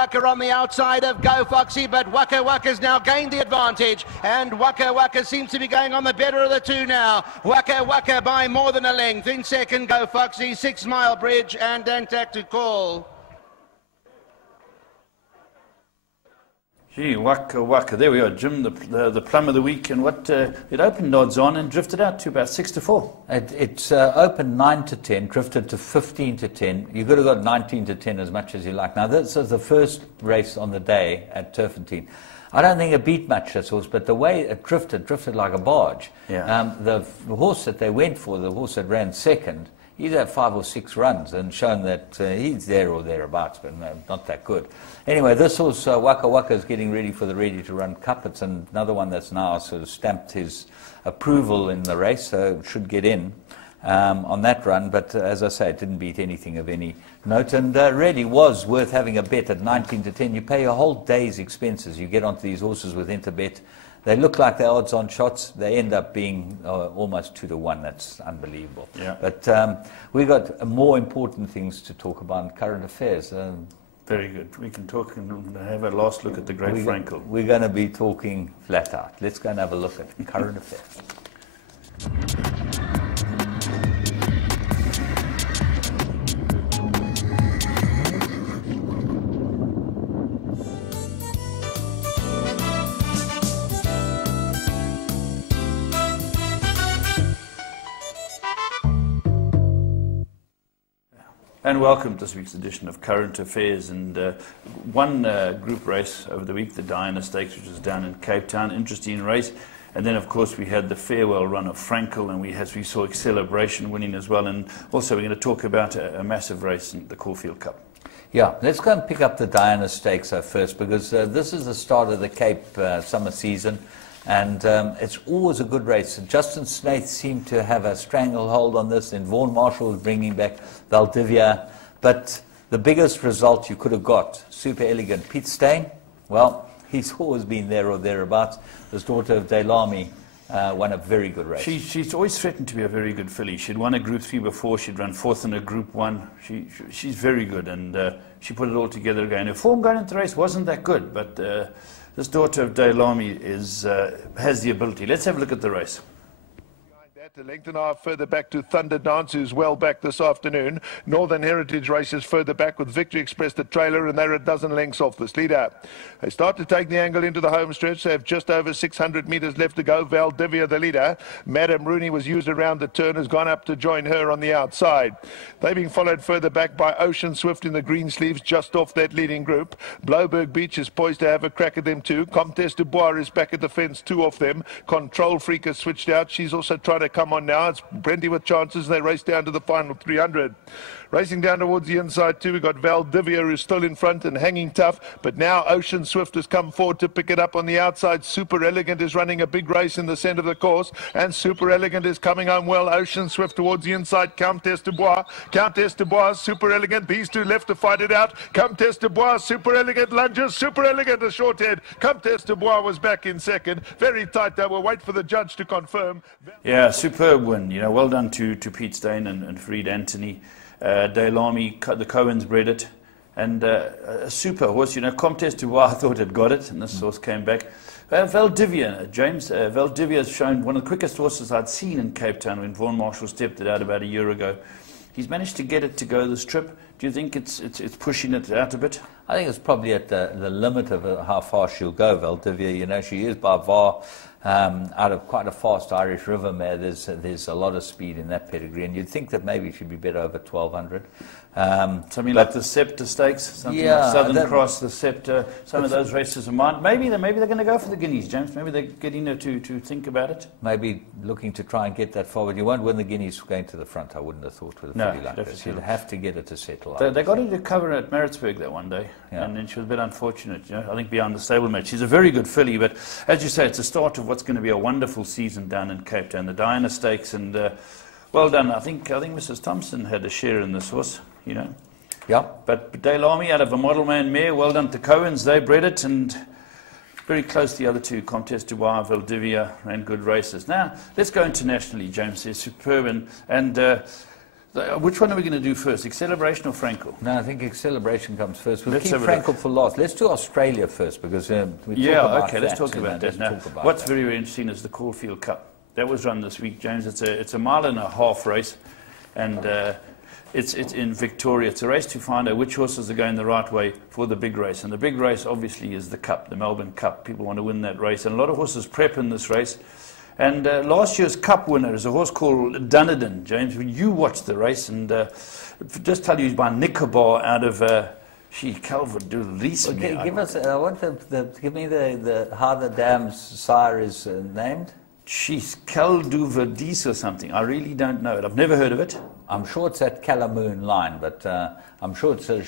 Waka on the outside of Go Foxy, but Waka Waka's now gained the advantage, and Waka Waka seems to be going on the better of the two now. Waka Waka by more than a length. In second, Go Foxy, 6 Mile Bridge, and Dantak to call. Gee, Waka Waka, there we are, Jim, the plum of the week, and what it opened odds on and drifted out to about 6 to 4. It's opened 9 to 10, drifted to 15 to 10. You could have got 19 to 10 as much as you like. Now this is the first race on the day at Turfentine. I don't think it beat much, this horse, but the way it drifted like a barge. Yeah. The horse that they went for, the horse that ran second, he'd had 5 or 6 runs and shown that he's there or thereabouts, but no, not that good. Anyway, this horse, Waka Waka, is getting ready for the Ready to Run Cup. It's another one that's now sort of stamped his approval in the race, so it should get in on that run. But as I say, it didn't beat anything of any note, and really was worth having a bet at 19 to 10. You pay a whole day's expenses. You get onto these horses with Interbet. They look like they're odds-on shots. They end up being almost 2 to 1. That's unbelievable. Yeah. But we've got more important things to talk about, current affairs. Very good. We can talk and have a last look at the Great Frankel. We're going to be talking flat out. Let's go and have a look at current affairs. And welcome to this week's edition of Current Affairs. And one group race over the week, the Diana Stakes, which was down in Cape Town. Interesting race. And then, of course, we had the farewell run of Frankel, and we saw Celebration winning as well. And also, we're going to talk about a massive race in the Caulfield Cup. Yeah, let's go and pick up the Diana Stakes first, because this is the start of the Cape summer season. And it's always a good race. Justin Snaith seemed to have a stranglehold on this, and Vaughan Marshall was bringing back Valdivia. But the biggest result you could have got, Super Elegant. Pete Steyn, well, he's always been there or thereabouts. His daughter of Daylami won a very good race. She's always threatened to be a very good filly. She'd won a Group 3 before. She'd run 4th in a Group 1. She's very good, and she put it all together again. Her form going into the race wasn't that good, but this daughter of Daylami has the ability. Let's have a look at the race. A length and a half further back to Thunder Dance, who's well back this afternoon. Northern Heritage Races further back with Victory Express, the trailer, and they're a dozen lengths off this leader. They start to take the angle into the home stretch. They have just over 600 metres left to go. Valdivia, the leader. Madam Rooney was used around the turn, has gone up to join her on the outside. They're being followed further back by Ocean Swift in the green sleeves, just off that leading group. Bloberg Beach is poised to have a crack at them too. Comtesse de Bois is back at the fence, 2 off them. Control Freak has switched out. She's also trying to come on now. It's plenty with chances. They race down to the final 300. Racing down towards the inside too, we've got Valdivia, who's still in front and hanging tough, but now Ocean Swift has come forward to pick it up on the outside. Super Elegant is running a big race in the centre of the course, and Super Elegant is coming home well. Ocean Swift towards the inside, Countess de Bois, Super Elegant, these two left to fight it out. Countess de Bois, Super Elegant lunges, Super Elegant a short head. Countess de Bois was back in second, very tight though. We'll wait for the judge to confirm. Yeah, superb win. You know, well done to Pete Steyn and Freed Anthony. Daylami, the Cohens bred it, and a super horse. You know, Comtesse du Bois, I thought had got it, and this horse came back. Valdivia, James. Valdivia has shown one of the quickest horses I'd seen in Cape Town when Vaughan Marshall stepped it out about a year ago. He's managed to get it to go this trip. Do you think it's pushing it out a bit? I think it's probably at the limit of how far she'll go, Valdivia. You know, she is by far out of quite a fast Irish River mare. There's a lot of speed in that pedigree, and you'd think that maybe she'd be better over 1200. Something like the Scepter Stakes, something like Southern Cross, the Scepter, some of those races of mine. Maybe they're going to go for the Guineas, James. Maybe they're getting her to think about it. Maybe looking to try and get that forward. You won't win the Guineas going to the front, I wouldn't have thought, with a filly like this. You'd have to get her to settle out. They got her to cover at Maritzburg that one day, and then she was a bit unfortunate, you know, I think behind the stablemate. She's a very good filly, but as you say, it's the start of what's going to be a wonderful season down in Cape Town, the Diana Stakes, and well done. I think Mrs. Thompson had a share in this horse, you know. Yeah. But Daylami out of a Model Man mare, well done to Cohens, they bred it, and very close to the other two, Comtesse du Bois, Valdivia, ran good races. Now, let's go internationally, James. They're superb, and Which one are we going to do first, Acceleration or Frankel? No, I think Acceleration comes first. We'll Let's keep have a look. Frankel for last. Let's do Australia first because we let's talk about that. Now, Talk about what's that. very, very interesting is the Caulfield Cup. That was run this week, James. It's a mile and a half race, and it's in Victoria. It's a race to find out which horses are going the right way for the big race. And the big race, obviously, is the Cup, the Melbourne Cup. People want to win that race. And a lot of horses prep in this race. And last year's Cup winner is a horse called Dunedin, James. When you watched the race, and just tell you he's by Nicobar out of Calvert do Reese. Okay, give us. I want give me the how the dam's sire is named. She's Calduverdis or something. I really don't know it. I've never heard of it. I'm sure it's at Calamoon line, but I'm sure it's the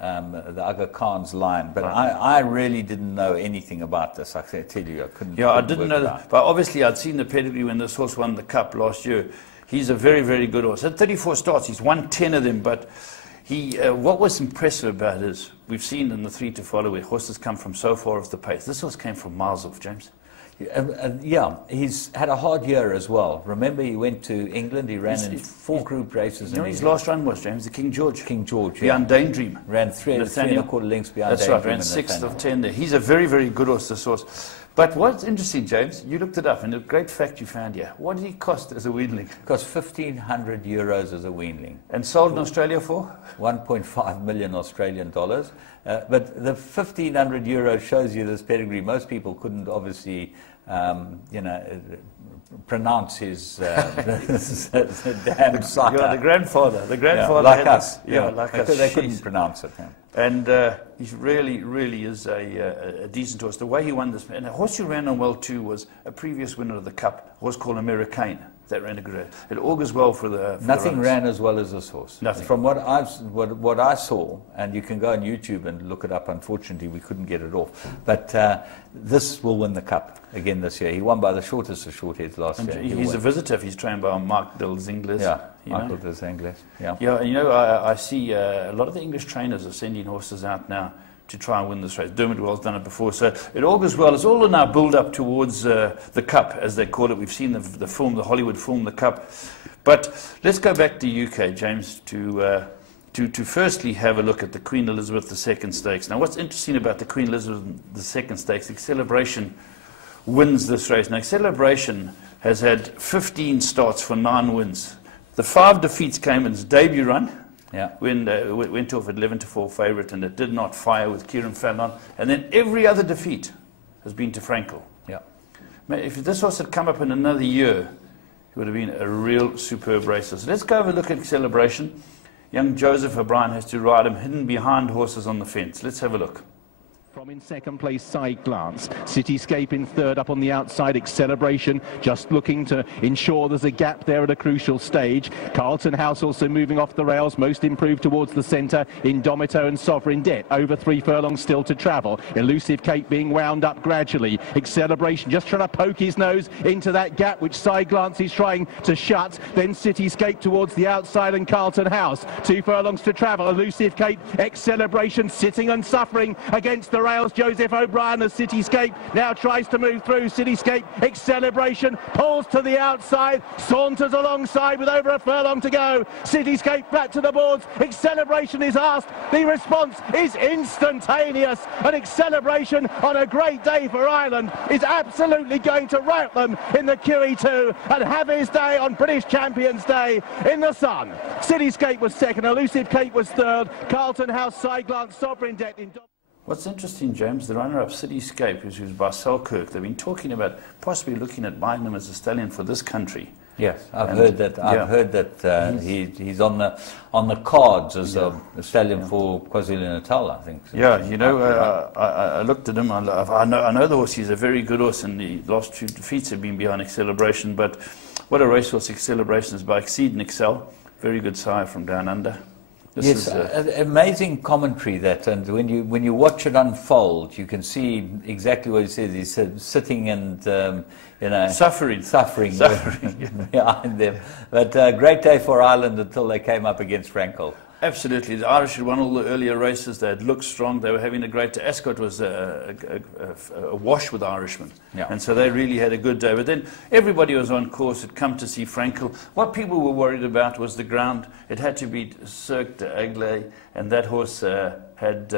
Aga Khan's line. But I really didn't know anything about this. I can tell you, I couldn't. Yeah, I didn't know that. But obviously, I'd seen the pedigree when this horse won the Cup last year. He's a very, very good horse. At 34 starts, he's won 10 of them. But what was impressive about it is we've seen in the 3 to follow where horses come from so far off the pace. This horse came from miles off, James. Yeah, he's had a hard year as well. Remember, he went to England. He ran in 4 group races. You know, his last run was, James, the King George. King George, Beyond Daydream. Ran 3.25 lengths beyond That's Daydream. right, ran 6th of 10 there. He's a very, very good horse, this horse. But what's interesting, James, you looked it up, and a great fact you found here. What did he cost as a weanling? It cost 1,500 euros as a weanling. And sold in Australia for? 1.5 million Australian dollars. But the 1,500 euros shows you this pedigree. Most people couldn't obviously pronounce his damn sire. Yeah, the grandfather. Yeah, like us. Yeah, like us. They couldn't pronounce it. Yeah. And he really is a decent horse. The way he won this, and a horse who ran on well too was a previous winner of the Cup, a horse called Americane. That ran a good race. It augurs well for the. Nothing ran as well as this horse. Nothing. From what I saw, and you can go on YouTube and look it up. Unfortunately, we couldn't get it off. But this will win the Cup again this year. He won by the shortest of short heads last year. He's a visitor. He's trained by Mark Del Zingles. Yeah, Michael Del Zingles. Yeah. Yeah, and I see a lot of the English trainers are sending horses out now to try and win this race. Dermot Well's done it before, so it augurs well. It's all in our build-up towards the Cup, as they call it. We've seen the film, the Hollywood film, the Cup. But let's go back to UK, James, to firstly have a look at the Queen Elizabeth II Stakes. Now, what's interesting about the Queen Elizabeth II Stakes, Acceleration wins this race. Now, Acceleration has had 15 starts for 9 wins. The 5 defeats came in his debut run. Yeah. When went off at 11-4 favourite, and it did not fire with Kieran Fallon. And then every other defeat has been to Frankel. Yeah. If this horse had come up in another year, it would have been a real superb race. So let's go have a look at Acceleration. Young Joseph O'Brien has to ride him hidden behind horses on the fence. Let's have a look. From in second place, Side Glance. Cityscape in third, up on the outside. Acceleration just looking to ensure there's a gap there at a crucial stage. Carlton House also moving off the rails, most improved towards the centre. Indomito and Sovereign Debt over 3 furlongs still to travel. Elusive Cape being wound up gradually. Acceleration just trying to poke his nose into that gap which Side Glance is trying to shut. Then Cityscape towards the outside and Carlton House. 2 furlongs to travel. Elusive Cape, Acceleration sitting and suffering against the rails. Joseph O'Brien as Cityscape now tries to move through. Cityscape, Acceleration pulls to the outside, saunters alongside with over a furlong to go. Cityscape back to the boards. Acceleration is asked. The response is instantaneous. An Acceleration on a great day for Ireland is absolutely going to rout them in the QE2 and have his day on British Champions Day in the sun. Cityscape was second. Elusive Cape was third. Carlton House, Side Glance, Sovereign Debt in. What's interesting, James, the runner-up Cityscape, who's by Selkirk, they've been talking about possibly looking at buying them as a stallion for this country. Yes, I've heard that he's on the cards as a stallion for KwaZulu-Natal, I think. Yeah, I looked at him. I know the horse. He's a very good horse, and the last 2 defeats have been behind Acceleration. But what a racehorse Acceleration is by Exceed and Excel. Very good sire from down under. Yes, amazing commentary that, and when you watch it unfold, you can see exactly what he says. He's sitting and suffering behind them. But great day for Ireland until they came up against Frankel. Absolutely. The Irish had won all the earlier races. They had looked strong. They were having a great day. Ascot was a wash with Irishmen. Yeah. And so they really had a good day. But then everybody was on course, had come to see Frankel. What people were worried about was the ground. It had to be Cirque d'Aigle, and that horse had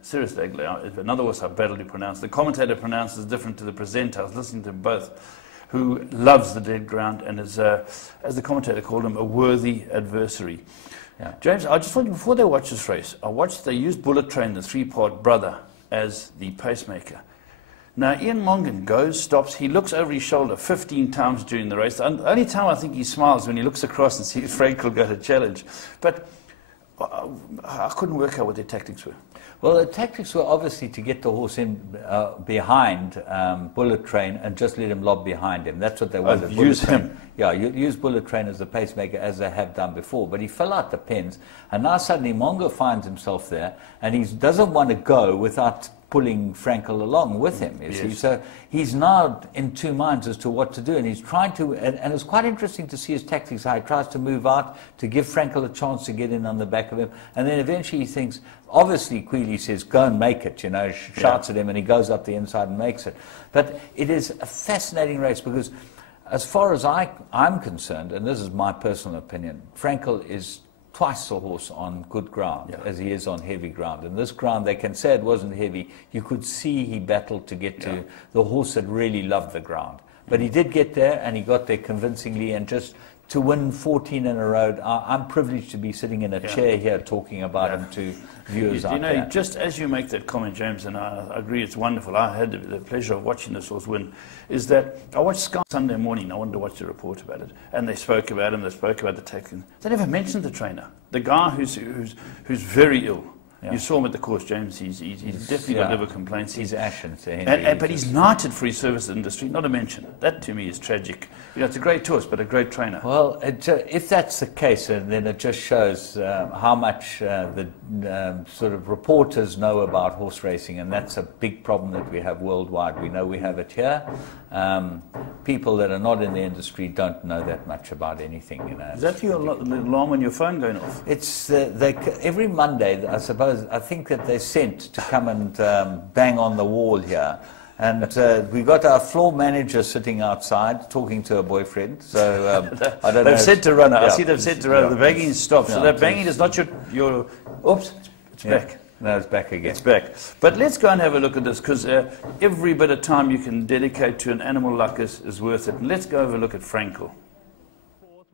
Cirrus d'Aigle, another horse I battled to pronounce. The commentator pronounces different to the presenter. I was listening to them both, who loves the dead ground and is, as the commentator called him, a worthy adversary. Yeah. James, I just wanted, before they watch this race, they used Bullet Train, the three-part brother, as the pacemaker. Now, Ian Mongan goes, stops, he looks over his shoulder 15 times during the race. The only time I think he smiles when he looks across and sees Frankel go to challenge. But I couldn't work out what their tactics were. Well, the tactics were obviously to get the horse in behind Bullet Train and just let him lob behind him. That's what they wanted. Use him. Yeah, you use Bullet Train as the pacemaker, as they have done before. But he fell out the pens, and now suddenly Mongo finds himself there, and he doesn't want to go without pulling Frankel along with him, you see. So he's now in two minds as to what to do, and he's trying to, and it's quite interesting to see his tactics, how he tries to move out to give Frankel a chance to get in on the back of him, and then eventually he thinks, obviously Quealy says, go and make it, you know, shouts at him, and he goes up the inside and makes it. But it is a fascinating race, because as far as I'm concerned, and this is my personal opinion, Frankel is twice the horse on good ground as he is on heavy ground. And this ground, they can say it wasn't heavy. You could see he battled to get to the horse that really loved the ground. But he did get there, and he got there convincingly, and just to win 14 in a row, I'm privileged to be sitting in a chair here talking about him to viewers out there. Just as you make that comment, James, and I agree it's wonderful, I had the pleasure of watching this horse win, is that I watched Sky Sunday morning. I wanted to watch the report about it, and they spoke about him, they spoke about the tactics. They never mentioned the trainer, the guy who's very ill. You saw him at the course, James. He's definitely got liver complaints. He's ashen, but he's knighted for his service to the industry. Not a mention. That to me is tragic. You know, it's a great horse, but a great trainer. Well, if that's the case, then it just shows how much the sort of reporters know about horse racing, and that's a big problem that we have worldwide. We know we have it here. People that are not in the industry don't know that much about anything. You know. Is that your alarm on your phone going off? It's every Monday, I suppose. I think that they're sent to come and bang on the wall here. And we've got our floor manager sitting outside talking to her boyfriend. So I don't know. They've said to run. I see they've said to run. The banging stopped. So that banging is not your. Oops, it's back. No, it's back again. It's back. But let's go and have a look at this, because every bit of time you can dedicate to an animal like this is worth it. And let's go have a look at Frankel.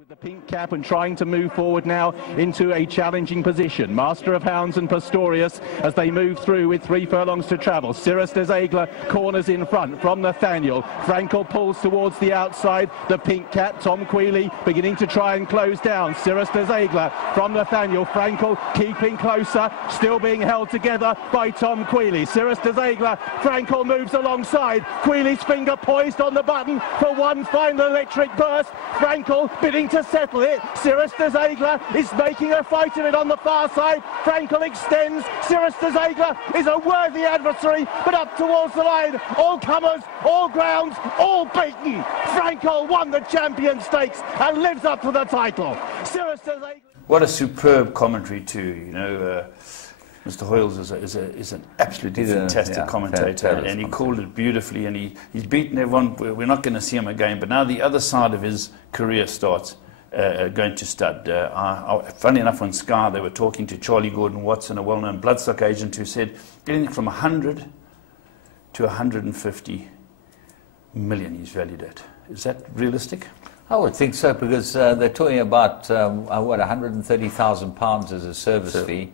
The pink cap and trying to move forward now into a challenging position. Master of Hounds and Pastorius as they move through with 3 furlongs to travel. Cirrus d'Aigle corners in front from Nathaniel. Frankel pulls towards the outside. The pink cap, Tom Quealy, beginning to try and close down. Cirrus d'Aigle from Nathaniel. Frankel keeping closer, still being held together by Tom Quealy. Cirrus d'Aigle, Frankel moves alongside. Quealy's finger poised on the button for one final electric burst. Frankel bidding to settle it. Cirrus d'Aigle is making a fight of it on the far side. Frankel extends. Cirrus d'Aigle is a worthy adversary, but up towards the line. All comers, all grounds, all beaten. Frankel won the Champion Stakes and lives up to the title. Cirrus d'Aigle. What a superb commentary too. You know, Mr. Hoyles is an absolutely fantastic commentator, and he called it beautifully, and he's beaten everyone. We're not going to see him again, but now the other side of his career starts. Going to stud. Funny enough, on Sky they were talking to Charlie Gordon Watson, a well-known bloodstock agent, who said anything from 100 to 150 million he's valued at. Is that realistic? I would think so, because they're talking about what, £130,000 as a service fee,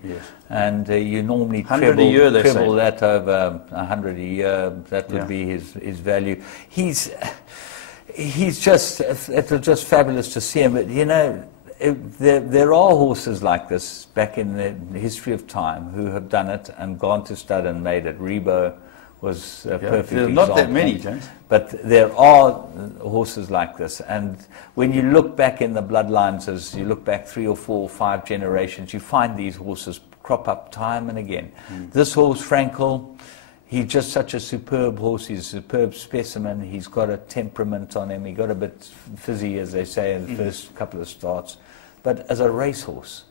and you normally treble that over 100 a year. That would be his value. He's just, it was just fabulous to see him. But, you know, there are horses like this back in the history of time who have done it and gone to stud and made it. Rebo was a perfect example. Not that many, James. But there are horses like this. And when you look back in the bloodlines, as you look back 3 or 4 or 5 generations, you find these horses crop up time and again. This horse, Frankel, he's just such a superb horse. He's a superb specimen. He's got a temperament on him. He got a bit fizzy, as they say, in the first couple of starts. But as a racehorse,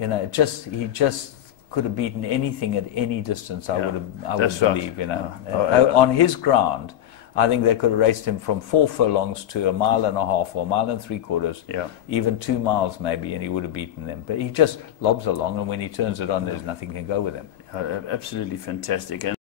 You know, he just could have beaten anything at any distance. I would believe. You know, on his ground, I think they could have raced him from 4 furlongs to 1.5 miles or 1.75 miles, even 2 miles maybe, and he would have beaten them. But he just lobs along, and when he turns it on, there's nothing can go with him. Absolutely fantastic. And